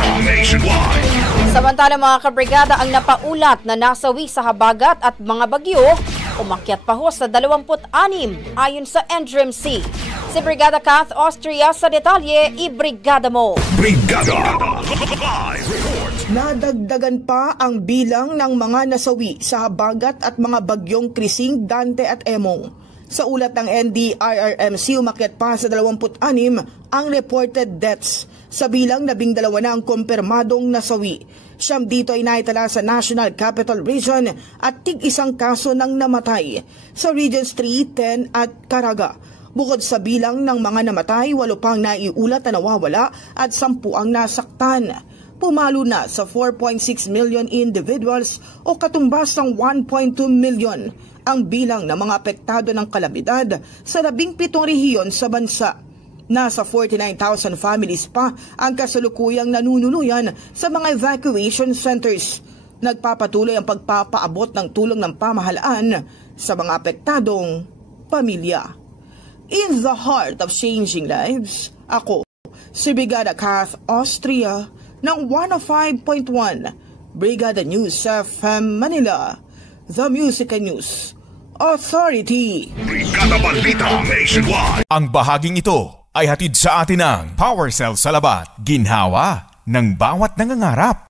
balita nationwide. Samantala mga kabrigada, ang napaulat na nasawi sa habagat at mga bagyo, umakyat pa ho sa 26 ayon sa NDRIMC. Si Brigada Kath Austria sa detalye, ibrigada mo. Brigada Live Report. Nadagdagan pa ang bilang ng mga nasawi sa habagat at mga bagyong Krising, Dante at Emong. Sa ulat ng NDRRMC, umakyat pa sa 26 ang reported deaths. Sa bilang 12 na ang kumpirmadong nasawi. 9 dito ay naitala sa National Capital Region at tig-1 kaso ng namatay sa Regions 3, 10 at Caraga. Bukod sa bilang ng mga namatay, 8 pang naiulat na nawawala at 10 ang nasaktan. Pumalo na sa 4.6 million individuals o katumbas ng 1.2 million ang bilang ng mga apektado ng kalamidad sa 17 rehiyon sa bansa. Nasa 49,000 families pa ang kasalukuyang nanunuluyan sa mga evacuation centers. Nagpapatuloy ang pagpapaabot ng tulong ng pamahalaan sa mga apektadong pamilya. In the heart of changing lives, ako, si Brigada Kath Austria ng 105.1 Brigada News FM Manila, The Music and News Authority. Brigada Balita Nationwide. Ang bahaging ito ay hatid sa atin ng PowerCell Salabat, ginhawa ng bawat nangangarap.